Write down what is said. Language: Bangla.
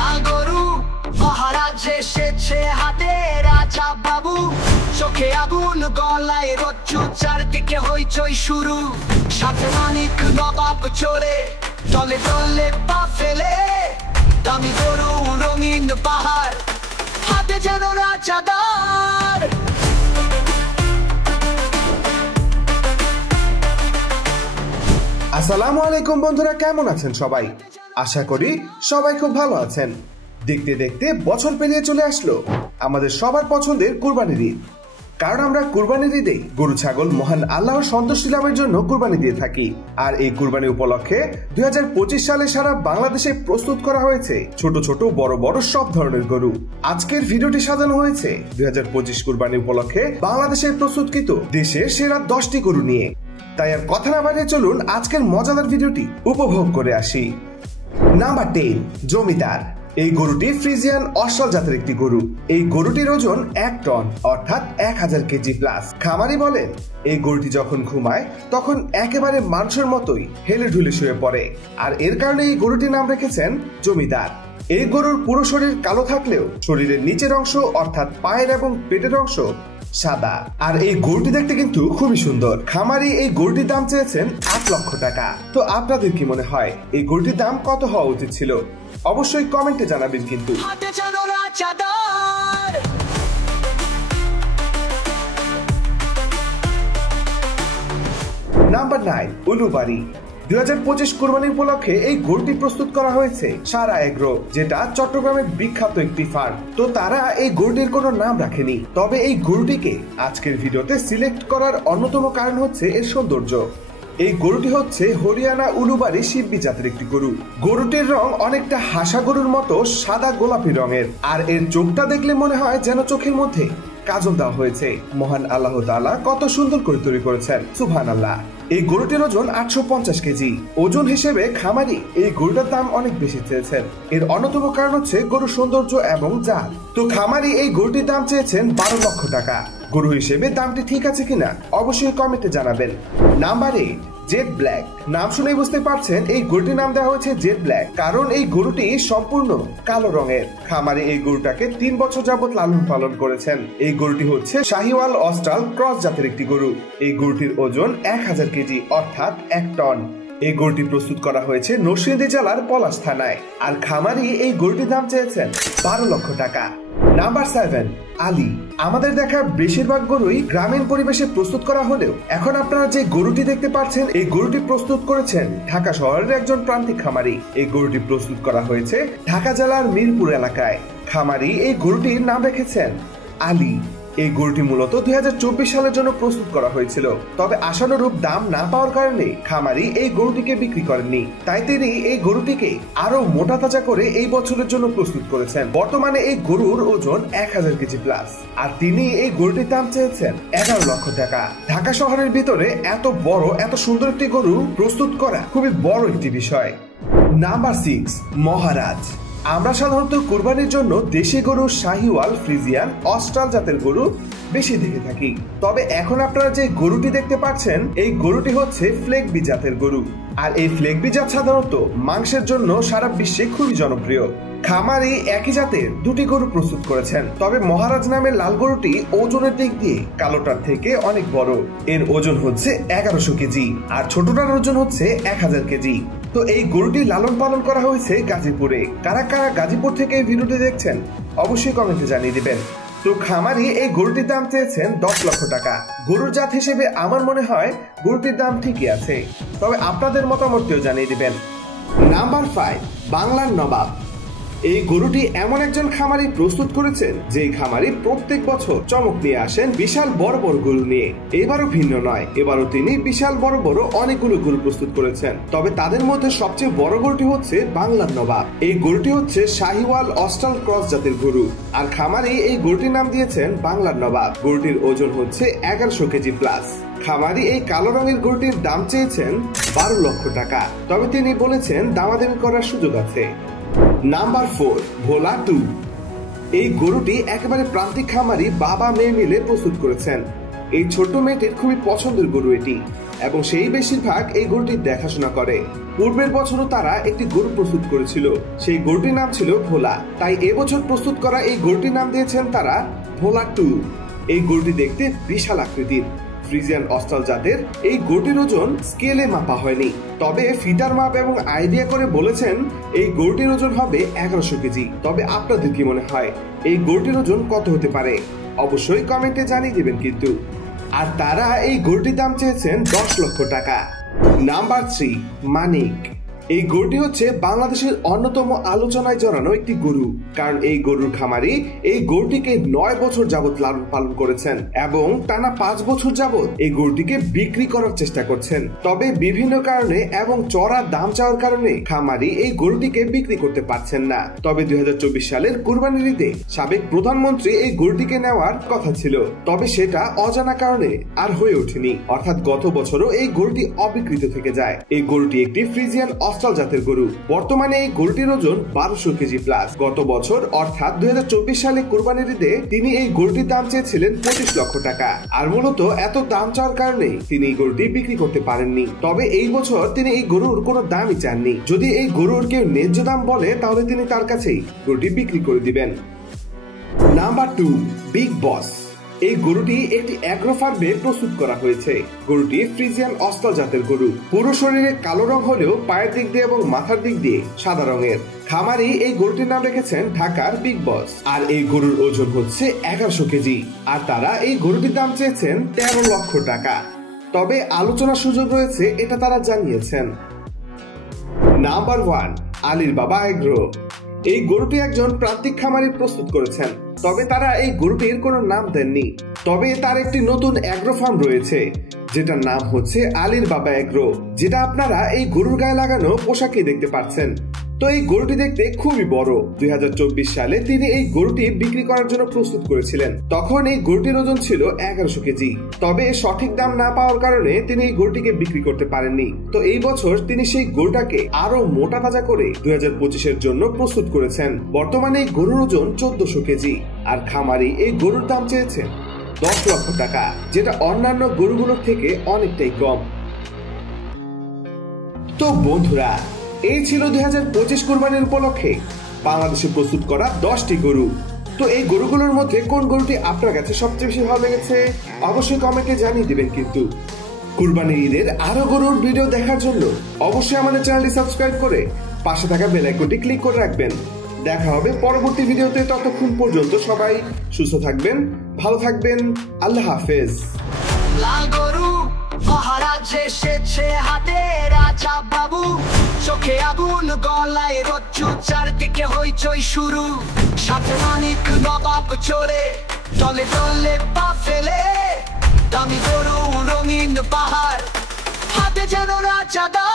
লাল গরু মহারাজ এসেছে হাতে রাজা বাবু, চোখে আগুন গলায় রজ্জু, চারদিকে হইচই শুরু। সাথে মানিক নবাব চলে তলে তলে পা ফেলে, দামি গরু রঙিন পাহাড় হাতে যেন রাজাদার। আসসালামু আলাইকুম বন্ধুরা, কেমন আছেন সবাই? আশা করি সবাই খুব ভালো আছেন। দেখতে দেখতে বছর পেরিয়ে চলে আসলো আমাদের সবার পছন্দের কুরবানির ঈদ। কারণ আমরা কুরবানির ঈদে গরু ছাগল মহান আল্লাহর সন্তুষ্টি লাভের জন্য কুরবানি দিয়ে থাকি। আর এই কুরবানি উপলক্ষে 2025 সালে সারা বাংলাদেশে প্রস্তুত করা হয়েছে ছোট ছোট বড় বড় সব ধরনের গরু। আজকের ভিডিওটি সাজানো হয়েছে 2025 কুরবানি উপলক্ষে বাংলাদেশে প্রস্তুতকৃত দেশের সেরা 10টি গরু নিয়ে। তাই আর কথা না বাড়িয়ে চলুন আজকের মজাদার ভিডিওটি উপভোগ করে আসি। নাম্বার 10, জমিদার। এই গরুটি ফ্রিজিয়ান অস্ট্রাল জাতের একটি গরু। এই গরুটির ওজন 1 টন অর্থাৎ 1000 কেজি প্লাস। খামারি বলেন এই গরুটি যখন ঘুমায় তখন একেবারে মানুষের মতোই হেলে ঢুলে শুয়ে পড়ে, আর এর কারণে এই গরুটির নাম রেখেছেন জমিদার। এই গরুর পুরো শরীর কালো থাকলেও শরীরের নিচের অংশ অর্থাৎ পায়ের এবং পেটের অংশ সাদা। আর এই গরুটি দেখতে কিন্তু খুবই সুন্দর। খামারি এই গরুটির দাম চেয়েছেন 8 লক্ষ টাকা। তো আপনাদের কি মনে হয় এই গরুটির দাম কত হওয়া উচিত ছিল? অবশ্যই কমেন্টে জানাবেন কিন্তু। নাম্বার 9, উলুবাড়ি। 2025 কুরবানি উপলক্ষে এই গরুটি প্রস্তুত করা হয়েছে সারা এগ্রো, যেটা চট্টগ্রামের বিখ্যাত একটি ফার্ম। তো তারা এই গরুটির কোনো নাম রাখেনি, তবে এই গরুটিকে আজকের ভিডিওতে সিলেক্ট করার অন্যতম কারণ হচ্ছে এর সৌন্দর্য। এই গরুটি হচ্ছে হরিয়ানা উলুবাড়ি শিববি জাতের একটি গরু। গরুটির রং অনেকটা হাসা গরুর মতো সাদা গোলাপি রঙের, আর এর চোখটা দেখলে মনে হয় যেন চোখের মধ্যে কাজল দেওয়া হয়েছে। মহান আল্লাহ তাআলা কত সুন্দর করে তৈরি করেছেন, সুবহানাল্লাহ। এই গরুটির ওজন 850 কেজি। ওজন হিসেবে খামারি এই গরুটার দাম অনেক বেশি চেয়েছেন। এর অন্যতম কারণ হচ্ছে গরুর সৌন্দর্য এবং জাত। তো খামারি এই গরুটির দাম চেয়েছেন 12 লক্ষ টাকা। গরু হিসেবে দামটি ঠিক আছে কিনা অবশ্যই কমেন্টে জানাবেন। Number 8, jet black. নাম শুনেই বুঝতে পারছেন এই গরুটির নাম দেওয়া হয়েছে জেড ব্ল্যাক, কারণ এই গরুটি সম্পূর্ণ কালো রঙের। খামারে এই গরুটাকে 3 বছর যাবত লালন পালন করেছেন। এই গরুটি হচ্ছে শাহিওয়াল অস্ট্রাল ক্রস জাতের একটি গরু। এই গরুটির ওজন 1000 কেজি অর্থাৎ 1 টন। এই গরুটি প্রস্তুত করা হয়েছে নরসিংদী জেলার পলাশ থানায়। আর খামারি এই গরুটির দাম চেয়েছেন 12 লক্ষ টাকা। নাম্বার 7, আলী। আমাদের দেখা বেশিরভাগ গরুই গ্রামীণ পরিবেশে প্রস্তুত করা হলেও এখন আপনারা যে গরুটি দেখতে পাচ্ছেন এই গরুটি প্রস্তুত করেছেন ঢাকা শহরের একজন প্রান্তিক খামারি। এই গরুটি প্রস্তুত করা হয়েছে ঢাকা জেলার মিরপুর এলাকায়। খামারি এই গরুটির নাম রেখেছেন আলী। এই গরুটি মূলত 2024 সালের জন্য প্রস্তুত করা হয়েছিল, তবে আশানুরূপ দাম না পাওয়ার কারণে খামারি এই গরুটিকে বিক্রি করেননি। তাই তিনি এই গরুটিকে আরো মোটা তাজা করে এই বছরের জন্য প্রস্তুত করেছেন। বর্তমানে এই গরুর ওজন 1000 কেজি প্লাস, আর তিনি এই গরুটির দাম চেয়েছেন 11 লক্ষ টাকা। ঢাকা শহরের ভিতরে এত বড় এত সুন্দর একটি গরু প্রস্তুত করা খুবই বড় একটি বিষয়। নাম্বার 6, মহারাজ। আমরা সাধারণত কুরবানির জন্য দেশি গরু শাহিওয়াল ফ্রিজিয়ান অস্ট্রাল জাতের গরু বেশি দেখে থাকি, তবে এখন আপনারা যে গরুটি দেখতে পাচ্ছেন এই গরুটি হচ্ছে ফ্লেগবি জাতের গরু। আর এই ফ্লেগবি জাত সাধারণত মাংসের জন্য সারা বিশ্বে খুবই জনপ্রিয়। খামারি একই জাতের 2টি গরু প্রস্তুত করেছেন, তবে মহারাজ নামের লাল গরুটি ওজনের দিক দিয়ে কালোটার থেকে অনেক বড়। এর ওজন হচ্ছে 1100 কেজি আর ছোটটার ওজন হচ্ছে 1000 কেজি। তো এই গরুটি লালন পালন করা হয়েছে গাজীপুরে। কারা কারা গাজীপুর থেকে এই ভিডিওটি দেখছেন অবশ্যই কমেন্টে জানিয়ে দিবেন। তো খামারি এই গরুটির দাম চেয়েছেন 10 লক্ষ টাকা। গরুর জাত হিসেবে আমার মনে হয় গরুটির দাম ঠিকই আছে, তবে আপনাদের মতামতটিও জানিয়ে দিবেন। নাম্বার 5, বাংলার নবাব। এই গরুটি এমন একজন খামারি প্রস্তুত করেছেন যে খামারি প্রত্যেক বছর চমক নিয়ে আসেন বিশাল বড় বড় গরু নিয়ে। এবারও ভিন্ন নয়, এবারও তিনি বিশাল বড় বড় অনেকগুলো গরু প্রস্তুত করেছেন, তবে তাদের মধ্যে সবচেয়ে বড় গরুটি হচ্ছে বাংলার নবাব। এই গরুটি হচ্ছে শাহিওয়াল অস্ট্রাল ক্রস জাতের গরু, আর খামারি এই গরুটির নাম দিয়েছেন বাংলার নবাব। গরুটির ওজন হচ্ছে 1100 কেজি প্লাস। খামারি এই কালো রঙের গরুটির দাম চেয়েছেন 12 লক্ষ টাকা, তবে তিনি বলেছেন দামাদামি করার সুযোগ আছে। নাম্বার 4, ভোলা 2। এই গরুটি একেবারে প্রান্তিক খামারি বাবা মেয়ে মিলে প্রস্তুত করেছেন। এই ছোট্ট মেয়েটির খুবই পছন্দের গরু এটি। এবং সেই বেশিরভাগ এই গরুটির দেখাশোনা করে। পূর্বের বছরও তারা একটি গরু প্রস্তুত করেছিল, সেই গরুটির নাম ছিল ভোলা। তাই এবছর প্রস্তুত করা এই গরুটির নাম দিয়েছেন তারা ভোলা 2। এই গরুটি দেখতে বিশাল আকৃতির ফ্রিজিয়ান অস্ট্রাল জাতের। এই গরুটির ওজন স্কেলে মাপা হয়নি, তবে ফিটার মাপ এবং আইডিয়া করে বলেছেন এই গরুটির ওজন হবে 1100 কেজি। তবে আপনাদের কি মনে হয় এই গরুটির ওজন কত হতে পারে? অবশ্যই কমেন্টে জানিয়ে দিবেন কিন্তু। আর তারা এই গরুটির দাম চেয়েছেন 10 লক্ষ টাকা। নাম্বার 3, মানিক। এই গরুটি হচ্ছে বাংলাদেশের অন্যতম আলোচনায় জড়ানো একটি গরু, কারণ এই গরুর খামারি এই গরুটিকে 9 বছর যাবত লালন পালন করেছেন এবং টানা 5 বছর যাবত এই গরুটিকে বিক্রি করার চেষ্টা করছেন। তবে বিভিন্ন কারণে এবং চড়া দাম চাওয়ার কারণে খামারি এই গরুটিকে বিক্রি করতে পারছেন না। তবে 2024 সালের কুরবানির ঈদে সাবেক প্রধানমন্ত্রী এই গরুটিকে নেওয়ার কথা ছিল, তবে সেটা অজানা কারণে আর হয়ে ওঠেনি। অর্থাৎ গত বছরও এই গরুটি অবিকৃত থেকে যায়। এই গরুটি একটি ফ্রিজিয়ান অস্ট্রাল জাতের গরু। বর্তমানে এই গরুটির ওজন 1200 কেজি প্লাস। গত বছর অর্থাৎ 2024 সালে কুরবানির ঈদে তিনি এই গরুটির দাম চেয়েছিলেন 25 লক্ষ টাকা। আর মূলত এত দাম চাওয়ার কারণে তিনি এই গরুটি বিক্রি করতে পারেননি। তবে এই বছর তিনি এই গরুর কোনো দামই চাননি। যদি এই গরুর কেউ ন্যায্য দাম বলে তাহলে তিনি তার কাছেই গরুটি বিক্রি করে দিবেন। নাম্বার 2, বিগ বস। এই গরুটি একটি অ্যাগ্রো ফার্মে প্রস্তুত করা হয়েছে। গরুটি ফ্রিজিয়ান অস্ট্রাল জাতের গরু। পুরো শরীরে কালো রং হলেও পায়ের দিক দিয়ে এবং মাথার দিক দিয়ে সাদা রঙের। খামারি এই গরুটির নাম রেখেছেন ঢাকার বিগ বস। আর এই গরুর ওজন হচ্ছে 1100 কেজি। আর তারা এই গরুটির দাম চেয়েছেন 13 লক্ষ টাকা। তবে আলোচনার সুযোগ রয়েছে, এটা তারা জানিয়েছেন। নাম্বার 1, আলীর বাবা এগ্রো। এই গরুটি একজন প্রান্তিক খামারি প্রস্তুত করেছেন, তবে তারা এই গরুটির কোনো নাম দেননি। তবে তার একটি নতুন অ্যাগ্রো ফার্ম রয়েছে, যেটার নাম হচ্ছে আলীর বাবা এগ্রো, যেটা আপনারা এই গরুর গায়ে লাগানো পোশাকে দেখতে পাচ্ছেন। তো এই গরুটি দেখতে খুবই বড়। 2024 সালে তিনি এই গরুটি বিক্রি করার জন্য প্রস্তুত করেছিলেন। তখন এই গরুটির ওজন ছিল 1100 কেজি। তবে সঠিক দাম না পাওয়ার কারণে তিনি এই গরুটিকে বিক্রি করতে পারেননি। তো এই বছর তিনি সেই গরুটাকে আরো মোটা তাজা করে 2025-এর জন্য প্রস্তুত করেছেন। বর্তমানে এই গরুর ওজন 1400 কেজি। আর খামারি এই গরুর দাম চেয়েছেন 10 লক্ষ টাকা, যেটা অন্যান্য গরুগুলোর থেকে অনেকটাই কম। তো বন্ধুরা, এই ছিল 2025 কুরবানির উপলক্ষে বাংলাদেশে প্রস্তুত করা 10টি গরু। তো এই গরুগুলোর মধ্যে কোন গরুটি আপনার কাছে সবচেয়ে বেশি ভালো লেগেছে অবশ্যই কমেন্টে জানিয়ে দিবেন কিন্তু। কুরবানির ঈদের আরো গরুর ভিডিও দেখার জন্য অবশ্যই আমাদের চ্যানেলটি সাবস্ক্রাইব করে পাশে থাকা বেল আইকনটি ক্লিক করে রাখবেন। দেখা হবে পরবর্তী ভিডিওতে। ততক্ষণ পর্যন্ত সবাই সুস্থ থাকবেন, ভালো থাকবেন। আল্লাহ হাফেজ। লাল গরু মহারাজ এসেছে হাতে, রাজা বাবু চোখে আগুন গলায় রজ্জু, চারদিকে হইচই শুরু। সাথে মানিক নবাব চড়ে তলে তলে পা ফেলে, দামি গরু রঙিন পাহাড় হাতে যেন রাজা দা।